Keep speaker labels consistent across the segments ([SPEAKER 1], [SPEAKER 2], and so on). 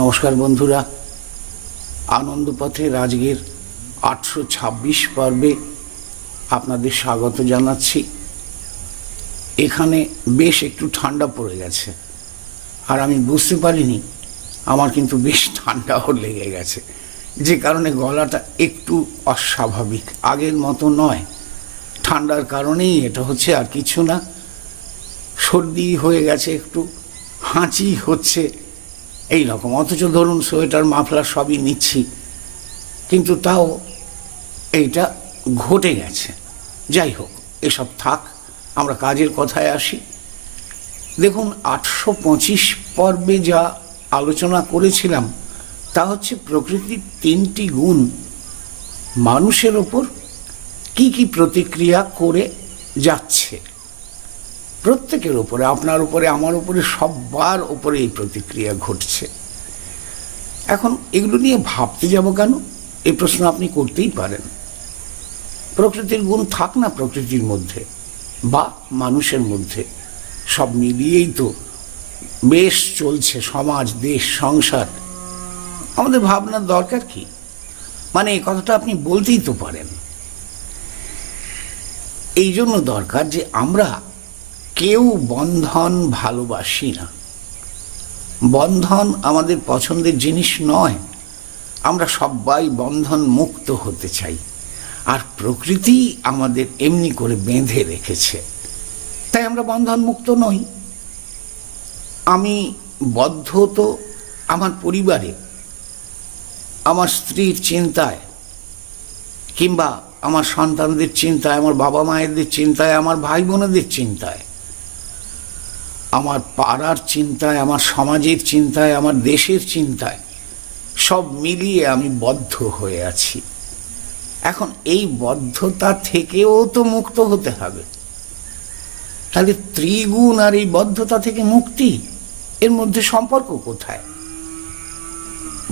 [SPEAKER 1] নমস্কার বন্ধুরা। আনন্দপথে রাজগীর আটশো ছাব্বিশ পর্বে আপনাদের স্বাগত জানাচ্ছি। এখানে বেশ একটু ঠান্ডা পড়ে গেছে। আর আমি বুঝতে পারিনি, আমার কিন্তু বেশ ঠান্ডাও লেগে গেছে। যে কারণে গলাটা একটু অস্বাভাবিক, আগের মতো নয়। ঠান্ডার কারণেই এটা হচ্ছে আর কিছু না। সর্দি হয়ে গেছে একটু, হাঁচি হচ্ছে। এই রকম অথচ ধরুন সোয়েটার, মাফলার সবই নিচ্ছি। কিন্তু তাও এইটা ঘটে গেছে। যাই হোক, এসব থাক, আমরা কাজের কথায় আসি। দেখুন, আটশো পঁচিশ পর্বে যা আলোচনা করেছিলাম, তা হচ্ছে প্রকৃতির তিনটি গুণ। মানুষের ওপর কি কি প্রতিক্রিয়া করে যাচ্ছে? প্রত্যেকের উপরে, আপনার উপরে, আমার উপরে সবার উপরে এই প্রতিক্রিয়া ঘটছে। এখন এগুলো নিয়ে ভাবতে যাব কেন? এই প্রশ্ন আপনি করতেই পারেন। প্রকৃতির গুণ থাক না প্রকৃতির মধ্যে, বা মানুষের মধ্যে, সব মিলিয়েই তো বেশ চলছে সমাজ, দেশ, সংসার। আমাদের ভাবনার দরকার কি? মানে এই কথাটা আপনি বলতেই তো পারেন। এই জন্য দরকার যে আমরা কেউ বন্ধন ভালোবাসি না। বন্ধন আমাদের পছন্দের জিনিস নয়। আমরা সবাই বন্ধন মুক্ত হতে চাই। আর প্রকৃতি আমাদের এমনি করে বেঁধে রেখেছে। তাই আমরা বন্ধন মুক্ত নই। আমি বদ্ধ তো আমার পরিবারে। আমার স্ত্রীর চিন্তায় কিংবা আমার সন্তানদের চিন্তায়, আমার বাবা মায়েদের চিন্তায়, আমার ভাই বোনেদের চিন্তায়। আমার পাড়ার চিন্তায়, আমার সমাজের চিন্তায়, আমার দেশের চিন্তায় সব মিলিয়ে আমি বদ্ধ হয়ে আছি। এখন এই বদ্ধতা থেকেও তো মুক্ত হতে হবে। তাহলে ত্রিগুণ আর এই বদ্ধতা থেকে মুক্তি, এর মধ্যে সম্পর্ক কোথায়?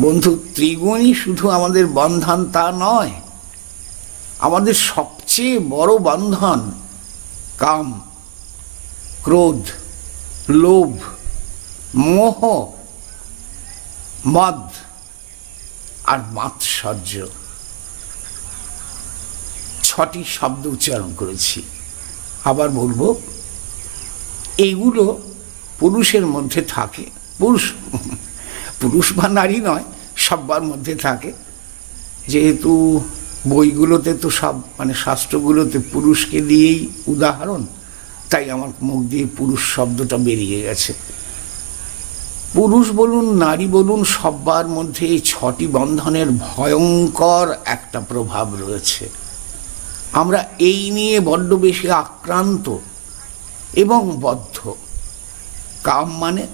[SPEAKER 1] বন্ধু, ত্রিগুণই শুধু আমাদের বন্ধন তা নয়। আমাদের সবচেয়ে বড় বন্ধন কাম, ক্রোধ। লোভ, মোহ, মদ আর মাৎসর্য। ছটি শব্দ উচ্চারণ করেছি। আবার বলব, এগুলো পুরুষের মধ্যে থাকে। পুরুষ পুরুষ বা নারী নয়, সব্বার মধ্যে থাকে। যেহেতু বইগুলোতে তো সব মানে শাস্ত্রগুলোতে পুরুষকে দিয়েই উদাহরণ তাই আমার মুখ দিয়ে পুরুষ শব্দটা বেরিয়ে গেছে। পুরুষ বলুন, নারী বলুন, সব্বার মধ্যে এই ছটি বন্ধনের ভয়ঙ্কর একটা প্রভাব রয়েছে। আমরা এই নিয়ে বড্ড বেশি আক্রান্ত এবং বদ্ধ। কাম মানে?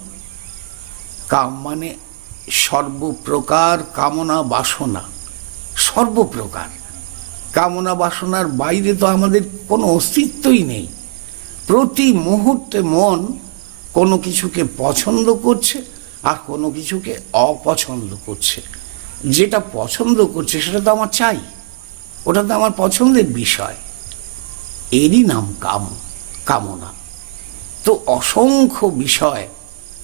[SPEAKER 1] কাম মানে সর্বপ্রকার কামনা বাসনা। সর্বপ্রকার। কামনা বাসনার বাইরে তো আমাদের কোনো অস্তিত্বই নেই। প্রতি মুহূর্তে মন কোনো কিছুকে পছন্দ করছে আর কোনো কিছুকে অপছন্দ করছে। যেটা পছন্দ করছে সেটা তো আমার চাই। ওটা তো আমার পছন্দের বিষয়। এরই নাম কাম, কামনা। তো অসংখ্য বিষয়,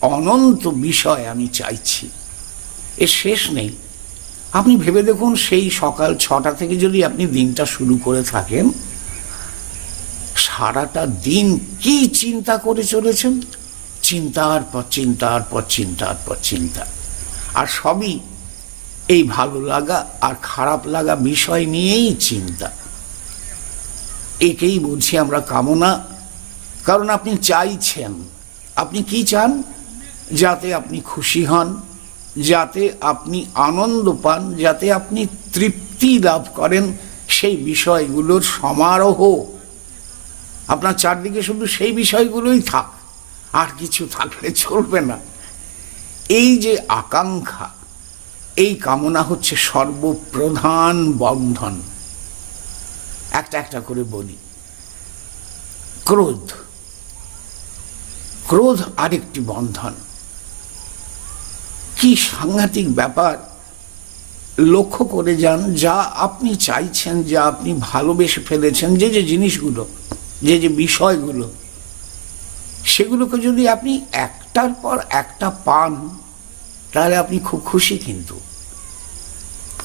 [SPEAKER 1] অনন্ত বিষয় আমি চাইছি। এর শেষ নেই। আপনি ভেবে দেখুন, সেই সকাল ছটা থেকে যদি আপনি দিনটা শুরু করে থাকেন সারাটা দিন কি চিন্তা করে চলেছেন? চিন্তার পর চিন্তার পর চিন্তার পর চিন্তা। আর সবই এই ভালো লাগা আর খারাপ লাগা বিষয় নিয়েই চিন্তা। একেই বলছি আমরা কামনা। কারণ আপনি চাইছেন। আপনি কি চান? যাতে আপনি খুশি হন, যাতে আপনি আনন্দ পান, যাতে আপনি তৃপ্তি লাভ করেন সেই বিষয়গুলোর সমারোহ আপনার চারদিকে শুধু সেই বিষয়গুলোই থাক, আর কিছু থাকলে চলবে না। এই যে আকাঙ্ক্ষা, এই কামনা হচ্ছে সর্বপ্রধান বন্ধন। একটা একটা করে বলি। ক্রোধ ক্রোধ আরেকটি বন্ধন। কি সাংঘাতিক ব্যাপার। লক্ষ্য করে যান, যা আপনি চাইছেন, যা আপনি ভালোবেসে ফেলেছেন, যে যে জিনিসগুলো যে যে বিষয়গুলো, সেগুলোকে যদি আপনি একটার পর একটা পান, তাহলে আপনি খুব খুশি কিন্তু।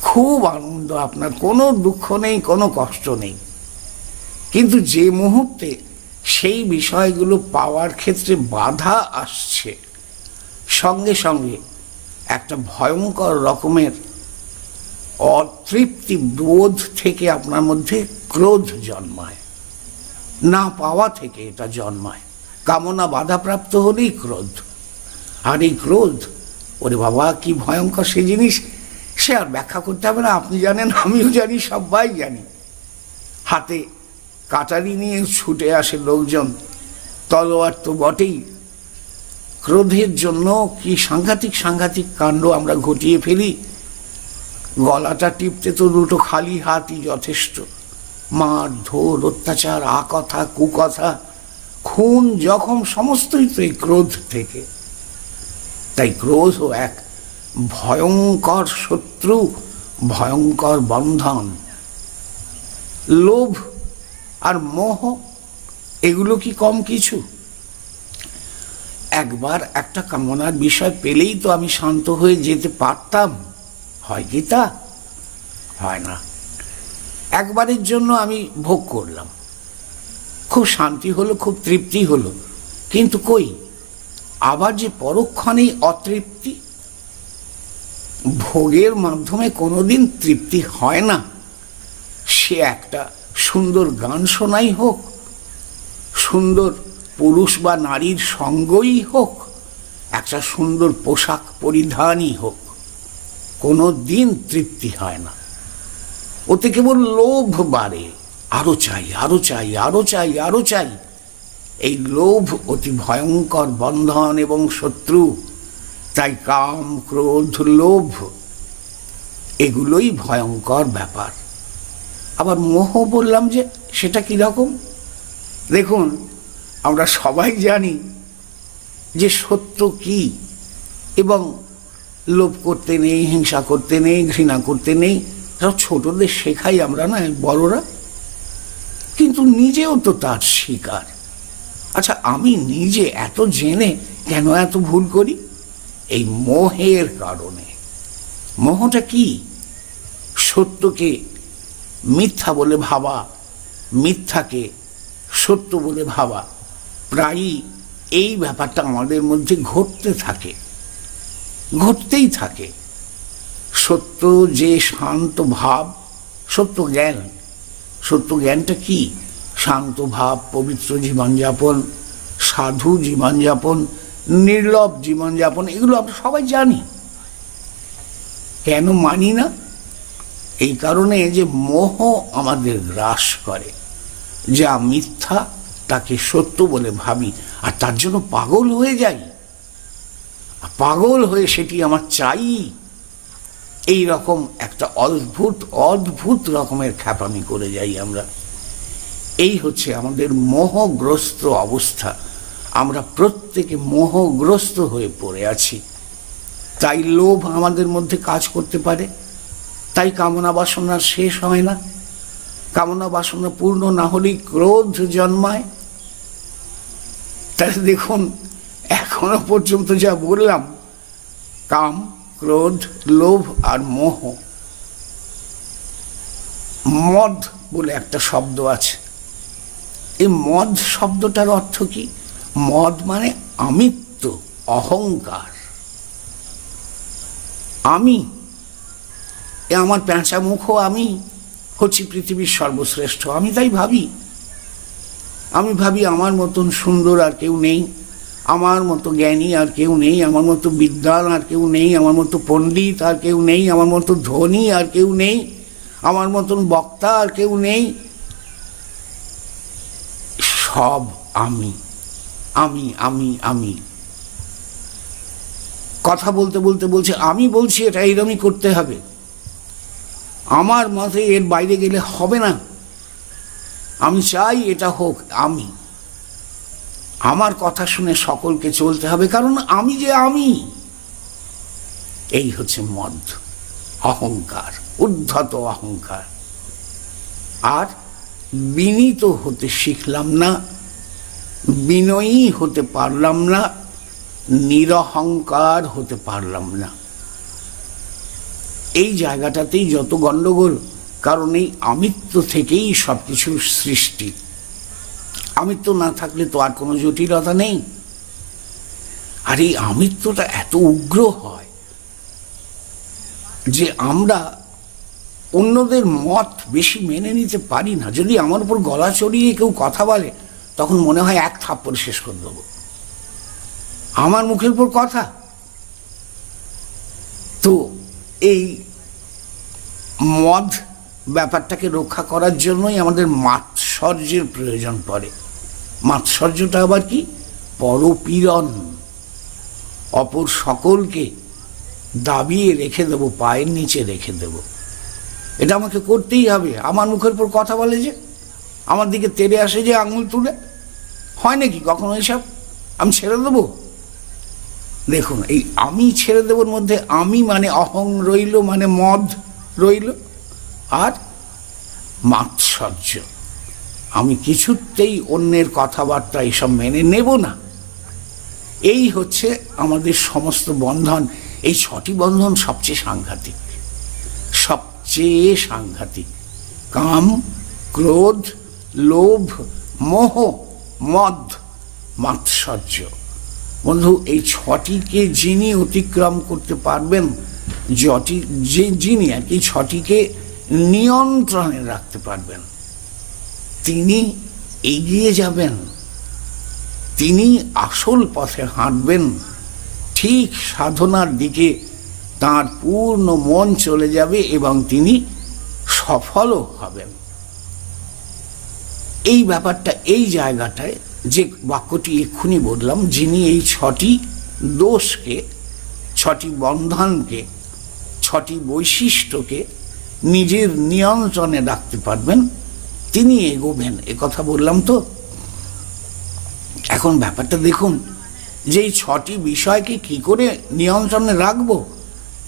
[SPEAKER 1] খুব আনন্দ, আপনার কোনো দুঃখ নেই, কোনো কষ্ট নেই। কিন্তু যে মুহূর্তে সেই বিষয়গুলো পাওয়ার ক্ষেত্রে বাধা আসছে, সঙ্গে সঙ্গে একটা ভয়ঙ্কর রকমের অতৃপ্তি বোধ থেকে আপনার মধ্যে ক্রোধ জন্মায়। না পাওয়া থেকে এটা জন্মায়। কামনা বাধাপ্রাপ্ত হলেই ক্রোধ। আর এই ক্রোধ, ওরে বাবা, কি ভয়ঙ্কর সে জিনিস। সে আর ব্যাখ্যা করতে হবে না, আপনি জানেন, আমিও জানি, সবাই জানি। হাতে কাটারি নিয়ে ছুটে আসে লোকজন। তলোয়ার তো বটেই। ক্রোধের জন্য কি সাংঘাতিক সাংঘাতিক কাণ্ড আমরা ঘটিয়ে ফেলি? গলাটা টিপতে তো দুটো খালি হাতই যথেষ্ট। মার ধোর অত্যাচার, আকথা, কুকথা, খুন, জখম, সমস্তই তো এই ক্রোধ থেকে। তাই ক্রোধও এক ভয়ঙ্কর শত্রু, ভয়ঙ্কর বন্ধন। লোভ আর মোহ, এগুলো কি কম কিছু? একবার একটা কামনার বিষয় পেলেই তো আমি শান্ত হয়ে যেতে পারতাম। হয় কি তা? হয় না। একবারের জন্য আমি ভোগ করলাম। খুব শান্তি হলো, খুব তৃপ্তি হলো। কিন্তু কই? আবার যে পরক্ষণেই অতৃপ্তি? ভোগের মাধ্যমে কোনোদিন তৃপ্তি হয় না। সে একটা সুন্দর গান শোনাই হোক, সুন্দর পুরুষ বা নারীর সঙ্গই হোক, একটা সুন্দর পোশাক পরিধানই হোক কোনো দিন তৃপ্তি হয় না। ওতে কেবল লোভ বাড়ে। আরও চাই আরও চাই আরও চাই আরও চাই। এই লোভ অতি ভয়ঙ্কর বন্ধন এবং শত্রু, তাই কাম, ক্রোধ, লোভ, এগুলোই ভয়ঙ্কর ব্যাপার। আবার মোহ বললাম যে, সেটা কীরকম দেখুন, আমরা সবাই জানি যে সত্য কি, এবং লোভ করতে নেই, হিংসা করতে নেই, ঘৃণা করতে নেই সব ছোটদের শেখাই আমরা না বড়রা। কিন্তু নিজেও তো তার শিকার। আচ্ছা আমি নিজে এত জেনে কেন এত ভুল করি? এই মোহের কারণে। মোহটা কি? সত্যকে মিথ্যা বলে ভাবা, মিথ্যাকে সত্য বলে ভাবা। প্রায়ই এই ব্যাপারটা আমাদের মধ্যে ঘটতে থাকে, ঘটতেই থাকে। সত্য যে শান্ত ভাব, সত্য জ্ঞান। সত্য জ্ঞানটা কি? শান্ত ভাব, পবিত্র জীবনযাপন, সাধু জীবনযাপন, নির্লভ জীবনযাপন, এগুলো আমরা সবাই জানি। কেন মানি না? এই কারণে যে মোহ আমাদের গ্রাস করে, যা মিথ্যা তাকে সত্য বলে ভাবি, আর তার জন্য পাগল হয়ে যাই। পাগল হয়ে সেটি আমার চাই। এই রকম একটা অদ্ভুত অদ্ভুত রকমের খ্যাপামি করে যাই আমরা। এই হচ্ছে আমাদের মোহগ্রস্ত অবস্থা। আমরা প্রত্যেকে মোহগ্রস্ত হয়ে পড়ে আছি। তাই লোভ আমাদের মধ্যে কাজ করতে পারে। তাই কামনা বাসনা শেষ হয় না। কামনা বাসনা পূর্ণ না হলেই ক্রোধ জন্মায়। তাহলে দেখুন, এখনও পর্যন্ত যা বললাম, কাম ক্রোধ, লোভ আর মোহ। মদ বলে একটা শব্দ আছে। এই মদ শব্দটার অর্থ কি? মদ মানে আমিত্ব, অহংকার। আমি, এ আমার প্যাঁচা মুখও আমি, হচ্ছি পৃথিবীর সর্বশ্রেষ্ঠ। আমি তাই ভাবি। আমি ভাবি আমার মতন সুন্দর আর কেউ নেই। আমার মতো জ্ঞানী আর কেউ নেই, আমার মতো বিদ্যান আর কেউ নেই, আমার মতো পণ্ডিত আর কেউ নেই, আমার মতো ধনী আর কেউ নেই, আমার মতন বক্তা আর কেউ নেই। সব আমি আমি আমি আমি। কথা বলতে বলতে বলছে, আমি বলছি এটা এইরকমই করতে হবে। আমার মতে এর বাইরে গেলে হবে না। আমি চাই এটা হোক, আমি। আমার কথা শুনে সকলকে চলতে হবে, কারণ আমি যে আমি। এই হচ্ছে মদ, অহংকার, উদ্ধত অহংকার। আর বিনীত হতে শিখলাম না, বিনয়ী হতে পারলাম না, নিরহংকার হতে পারলাম না। এই জায়গাটাতেই যত গণ্ডগোল, কারণ এই আমিত্ব থেকেই সব কিছুর সৃষ্টি। আমিত্ব না থাকলে তো আর কোনো জটিলতা নেই। আর এই আমিত্বটা এত উগ্র হয় যে আমরা অন্যদের মত বেশি মেনে নিতে পারি না। যদি আমার উপর গলা চড়িয়ে কেউ কথা বলে, তখন মনে হয় এক থাপ্পড় শেষ করে দেবো। আমার মুখের উপর কথা? তো এই মদ ব্যাপারটাকে রক্ষা করার জন্যই আমাদের মাৎসর্যের প্রয়োজন পড়ে। মাৎসর্যটা আবার কি? পরপীড়ন। অপর সকলকে দাবিয়ে রেখে দেবো, পায়ের নিচে রেখে দেব। এটা আমাকে করতেই হবে। আমার মুখের উপর কথা বলে যে, আমার দিকে তেড়ে আসে যে আঙুল তুলে। হয় নাকি কখনো এসব? আমি ছেড়ে দেবো? দেখুন, এই আমি ছেড়ে দেবোর মধ্যে আমি মানে অহং রইল মানে মদ রইল। আর মাৎসর্য। আমি কিছুতেই অন্যের কথাবার্তা এইসব মেনে নেব না। এই হচ্ছে আমাদের সমস্ত বন্ধন। এই ছটি বন্ধন সবচেয়ে সাংঘাতিক। সবচেয়ে সাংঘাতিক। কাম, ক্রোধ, লোভ, মোহ, মদ, মাৎসর্য। বন্ধু, এই ছটিকে যিনি অতিক্রম করতে পারবেন, যটি যে যিনি আর কি ছটিকে নিয়ন্ত্রণে রাখতে পারবেন। তিনি এগিয়ে যাবেন। তিনি আসল পথে হাঁটবেন। ঠিক সাধনার দিকে তার পূর্ণ মন চলে যাবে এবং তিনি সফলও হবেন। এই ব্যাপারটা, এই জায়গাটায় যে বাক্যটি এক্ষুনি বললাম, যিনি এই ছটি দোষকে, ছটি বন্ধনকে, ছটি বৈশিষ্ট্যকে নিজের নিয়ন্ত্রণে রাখতে পারবেন। তিনি এগোবেন, এ কথা বললাম তো। এখন ব্যাপারটা দেখুন যে এই ছটি বিষয়কে কি করে নিয়ন্ত্রণে রাখব,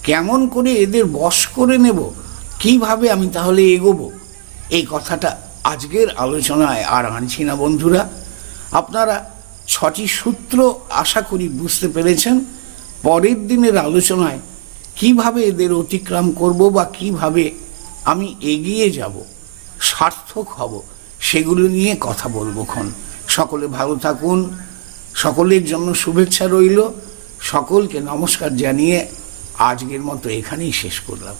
[SPEAKER 1] কেমন করে এদের বশ করে নেব, কীভাবে আমি তাহলে এগোবো, এই কথাটা আজকের আলোচনায় আর আনছি না বন্ধুরা। আপনারা ছটি সূত্র আশা করি বুঝতে পেরেছেন। পরের দিনের আলোচনায় কীভাবে এদের অতিক্রম করব বা কীভাবে আমি এগিয়ে যাব, সার্থক হব, সেগুলো নিয়ে কথা বলব ক্ষণ সকলে ভালো থাকুন, সকলের জন্য শুভেচ্ছা রইল, সকলকে নমস্কার জানিয়ে আজকের মতো এখানেই শেষ করলাম।